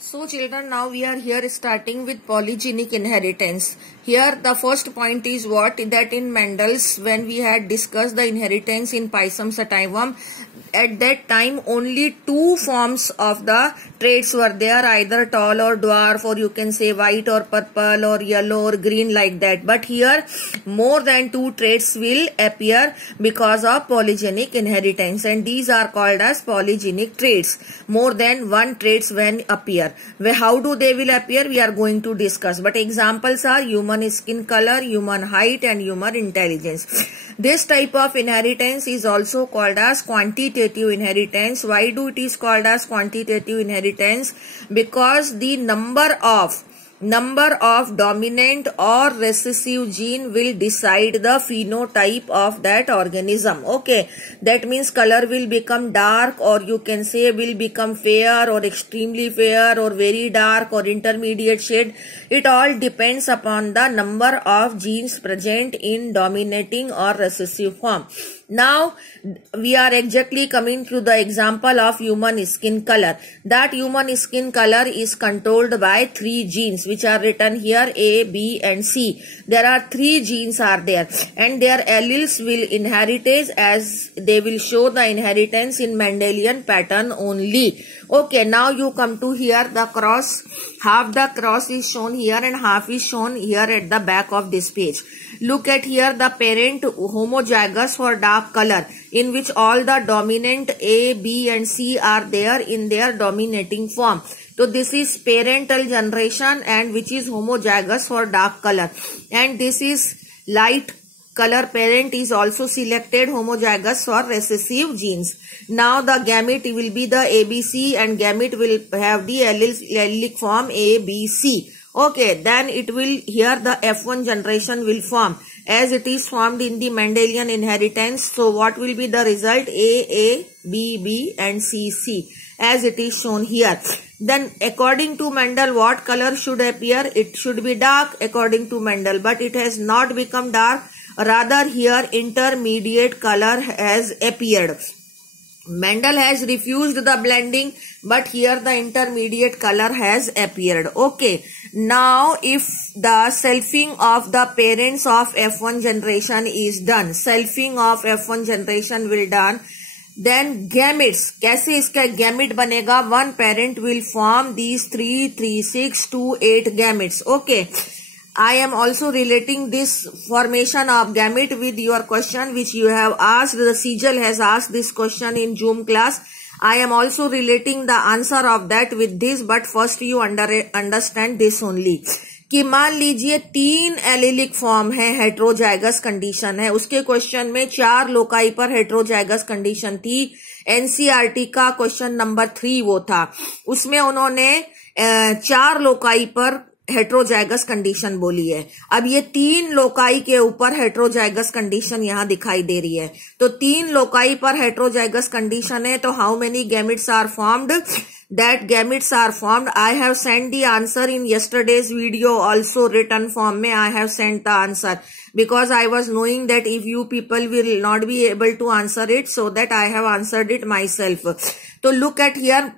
So children, now we are here starting with polygenic inheritance. Here the first point is what? That in Mendel's, when we had discussed the inheritance in Pisum sativum, at that time only two forms of the traits were there, either tall or dwarf, or you can say white or purple or yellow or green, like that. But here more than two traits will appear because of polygenic inheritance, and these are called as polygenic traits. More than one traits when appear. How do they will appear? We are going to discuss. But examples are human skin color, human height, and human intelligence. This type of inheritance is also called as quantitative inheritance. Why do it is called as quantitative inheritance? Because the number of dominant or recessive gene will decide the phenotype of that organism. Okay, that means color will become dark, or you can say will become fair, or extremely fair, or very dark, or intermediate shade. It all depends upon the number of genes present in dominating or recessive form. Now we are exactly coming to the example of human skin color. That human skin color is controlled by three genes, which are written here, A, B and C. There are three genes are there, and their alleles will inherit as they will show the inheritance in Mendelian pattern only. Okay, now you come to here the cross. Half the cross is shown here and half is shown here at the back of this page. Look at here the parent homozygous for dark color, in which all the dominant A, B and C are there in their dominating form. So this is parental generation, and which is homozygous for dark color, and this is light color parent is also selected homozygous for recessive genes. Now the gamete will be the ABC, and gamete will have the allelic form ABC. Okay, then it will, here the F1 generation will form as it is formed in the Mendelian inheritance. So what will be the result? A, B, B and C, C, as it is shown here. Then according to Mendel, what color should appear? It should be dark according to Mendel, but it has not become dark. Rather here intermediate color has appeared. Mendel has refused the blending, but here the intermediate color has appeared. Okay, now if the selfing of the parents of F1 generation is done, selfing of F1 generation will done, then gametes, कैसे इसका gamete बनेगा? One parent will form these 3, 3, 6, 2, 8 gametes. Okay, I am also relating this formation of gamete with your question which you have asked. The Sejal has asked this question in Zoom class. I am also relating the answer of that with this, but first you understand this only. कि मान लीजिए 3 allylic form है, heterozygous condition है. उसके question में 4 loci पर heterozygous condition थी. NCERT का क्वेश्चन नंबर 3 वो था. उसमें उन्होंने 4 लोकाई पर हेट्रोजाइगस कंडीशन बोली है. अब ये 3 लोकाई के ऊपर हेट्रोजाइगस कंडीशन यहाँ दिखाई दे रही है. तो 3 लोकाई पर हेट्रोजाइगस कंडीशन है, तो how many gametes are formed? That gametes are formed. I have sent the answer in yesterday's video also, written form में I have sent the answer, because I was knowing that if you people will not be able to answer it, so that I have answered it myself. तो look at here,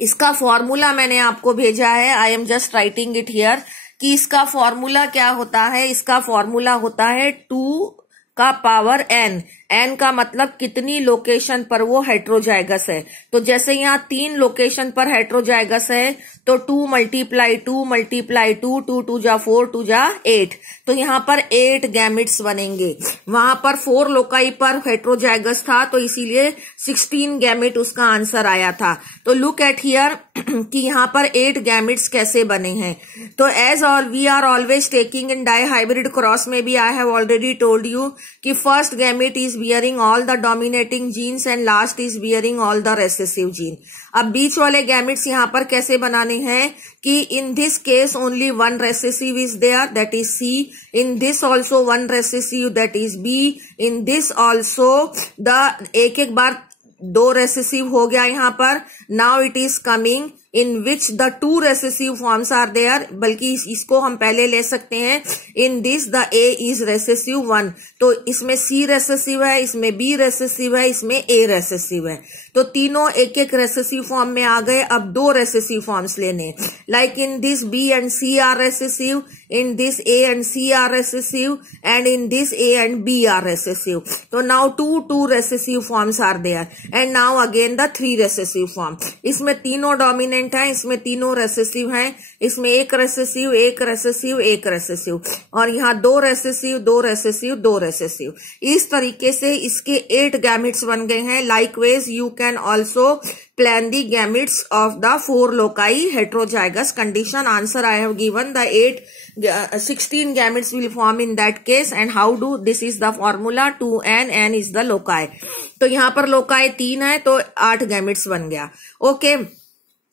इसका formula मैंने आपको भेजा है. I am just writing it here कि इसका formula क्या होता है. इसका फॉर्मूला होता है 2 का पावर n. n का मतलब कितनी लोकेशन पर वो हेट्रोजाइगस है. तो जैसे यहाँ 3 लोकेशन पर हेट्रोजाइगस है, तो 2 मल्टीप्लाई 2 मल्टीप्लाई 2, 2 2 जा 4, 2 जा 8. तो यहाँ पर 8 गैमेट्स बनेंगे. वहां पर 4 लोकाई पर हेट्रोजाइगस था, तो इसीलिए 16 गैमेट उसका आंसर आया था. तो लुक एट हियर कि यहाँ पर 8 गैमेट्स कैसे बने हैं. तो as all we are always taking in dihybrid cross में भी I have already told you कि first gamete is bearing all the dominating genes and last is bearing all the recessive gene. अब बीच वाले gametes यहाँ पर कैसे बनाने हैं कि in this case only one recessive is there, that is C. In this also one recessive, that is B. In this also the एक बार 2 recessive हो गया यहाँ पर. Now it is coming in which the two recessive forms are there, बल्कि इसको हम पहले ले सकते हैं in this the A is recessive 1, तो इसमें C recessive है, इसमें B recessive है, इसमें A recessive है, तो तीनों एक एक recessive फॉर्म में आ गए। अब दो recessive फॉर्म्स लेने, like in this B and C are recessive, in this A and C are recessive, and in this A and B are recessive, तो now two recessive forms are there, and now again the three recessive form। इसमें तीनों dominant हैं, इसमें तीनों recessive हैं, इसमें एक recessive एक रेसेसिव एक रेसेसिव, और यहाँ दो रेसेसिव दो रेसेसिव दो रेसेसिव। इस तरीके से इसके 8 गैमेट्स बन गए हैं। Likewise you can also plan the gametes of the 4 loci heterozygous condition। Answer I have given, the 16 gametes will form in that case, and how do, this is the formula, 2n, n is the loci, तो यहाँ पर loci 3 है तो 8 gametes बन गया। Okay,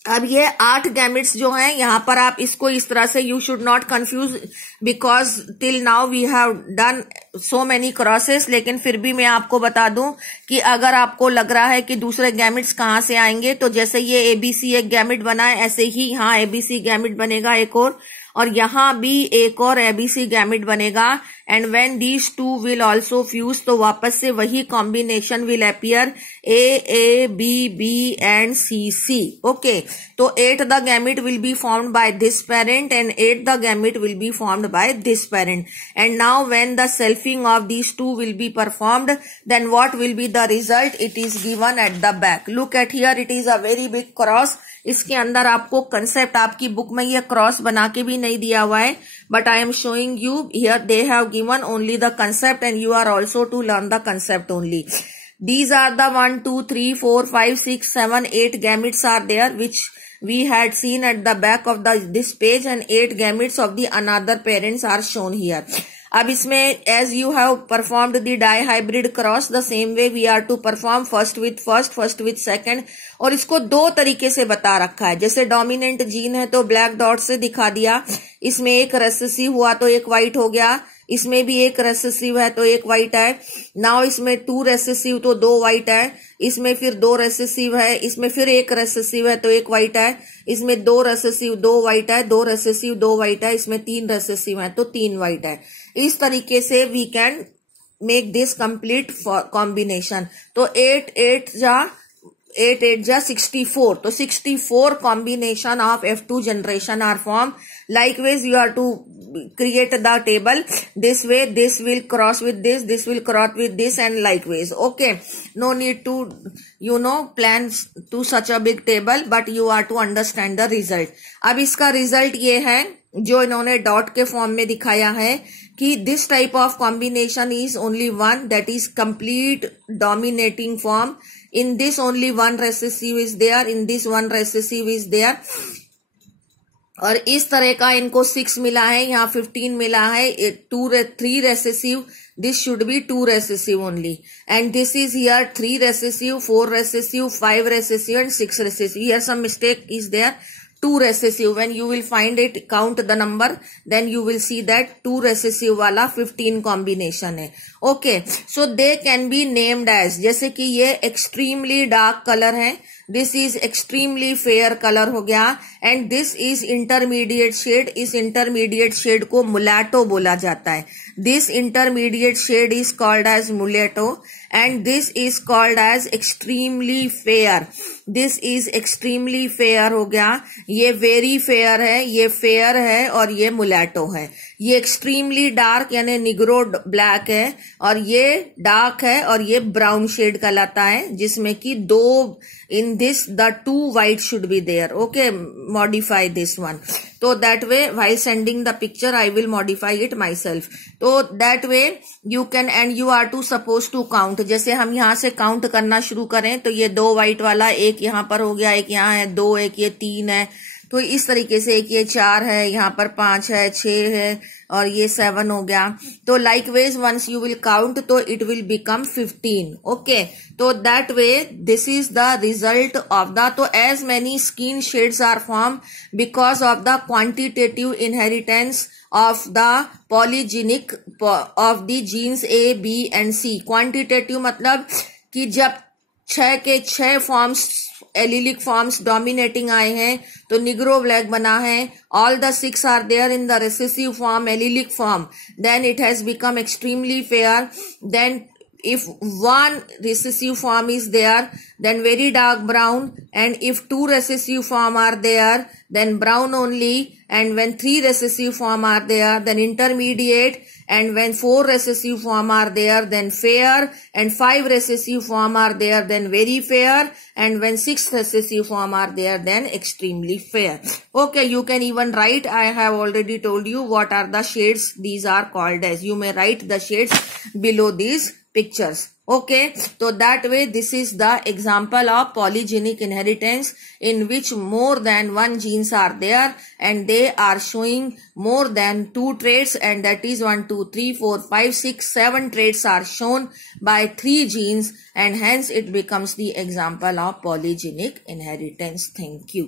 अब ये 8 gametes जो हैं, यहाँ पर आप इसको इस तरह से, you should not confuse because till now we have done so many crosses, लेकिन फिर भी मैं आपको बता दूं कि अगर आपको लग रहा है कि दूसरे गैमेट्स कहाँ से आएंगे, तो जैसे ये एबीसी एक गैमेट बना है, ऐसे ही यहाँ एबीसी गैमेट बनेगा एक और यहाँ भी एक और एबीसी गैमेट बनेगा, and when these two will also fuse, तो वापस से वही combination will appear A B B and C C. Okay, तो 8 the gamete will be formed by this parent and 8 the gamete will be formed by this parent, and now when the selfing of these two will be performed, then what will be the result, it is given at the back. Look at here, it is a very big cross. इसके अंदर आपको concept, आपकी book में ये cross बना के भी नहीं दिया हुआ है, but I am showing you here they have given only the concept and you are also to learn the concept only. These are the 1, 2, 3, 4, 5, 6, 7, 8 gametes are there which we had seen at the back of this page, and 8 gametes of the another parents are shown here. अब इसमें as you have performed the dihybrid cross, the same way we are to perform first with second, और इसको 2 तरीके से बता रखा है। जैसे डोमिनेंट जीन है तो ब्लैक डॉट से दिखा दिया, इसमें एक रेसेसिव हुआ तो एक व्हाइट हो गया, इसमें भी एक रेसेसिव है तो एक व्हाइट है। नाउ इसमें 2 रेसेसिव तो 2 व्हाइट है, इसमें फिर 2 रेसेसिव है, इसमें फिर एक रेसेसिव है तो एक व्हाइट है, इसमें 2 रेसेसिव 2 व्हाइट है, 2 रेसेसिव 2 व्हाइट है, इसमें 3 रेसेसिव है तो 3 व्हाइट है। इस तरीके से we can make this complete combination. तो 8 8 जा 64, तो 64 combination of F2 generation are formed. Likewise, you are to create the table this way, this will cross with this will cross with this, and likewise. Okay, no need to plan to such a big table, but you are to understand the result. अब इसका result ये है जो इन्होंने dot के form में दिखाया है कि this type of combination is only one, that is complete dominating form. In this only one recessive is there, in this one recessive is there, और इस तरह का इनको 6 मिला है, यहाँ 15 मिला है, 3 recessive, this should be 2 recessive only, and this is here 3 recessive, 4 recessive, 5 recessive and 6 recessive. Here some mistake is there, 2 recessive. When you will find it, count the number, then you will see that 2 recessive वाला 15 combination है। Okay, so they can be named as, जैसे कि ये extremely dark color है, this is extremely fair color हो गया, and this is intermediate shade, इस intermediate shade को mulatto बोला जाता है। This intermediate shade is called as mulatto, and this is called as extremely fair. This is extremely fair हो गया, ये very fair है, ये fair है, और ये mulatto है। ये extremely dark यानी निग्रो ब्लैक है, और ये dark है, और ये brown shade कहलाता है, जिसमें कि 2 in this the 2 white should be there. Okay, modify this one. So that way while sending the picture I will modify it myself. तो that way you can, and you are to supposed to count. जैसे हम यहाँ से count करना शुरू करें तो ये 2 व्हाइट वाला, एक यहाँ पर हो गया, एक यहाँ है 2, एक ये 3 है, तो इस तरीके से एक ये 4 है, यहाँ पर 5 है, 6 है, और ये 7 हो गया। तो likewise once you will count तो इट विल बिकम 15। ओके, तो that way this is the result of the, तो as many skin shades are form because of the quantitative inheritance of the polygenic of the genes A, B and C. Quantitative मतलब कि जब 6 के 6 forms allylic forms dominating आए हैं तो Negro black बना है. All the 6 are there in the recessive form, allelic form, then it has become extremely fair. Then if one recessive form is there, then very dark brown, and if 2 recessive form are there, then brown only, and when 3 recessive form are there, then intermediate, and when 4 recessive form are there, then fair, and 5 recessive form are there, then very fair, and when 6 recessive form are there, then extremely fair. Okay, you can even write, I have already told you what are the shades these are called as. You may write the shades below these pictures. Okay, so that way this is the example of polygenic inheritance in which more than one genes are there and they are showing more than 2 traits, and that is 1, 2, 3, 4, 5, 6, 7 traits are shown by 3 genes, and hence it becomes the example of polygenic inheritance. Thank you.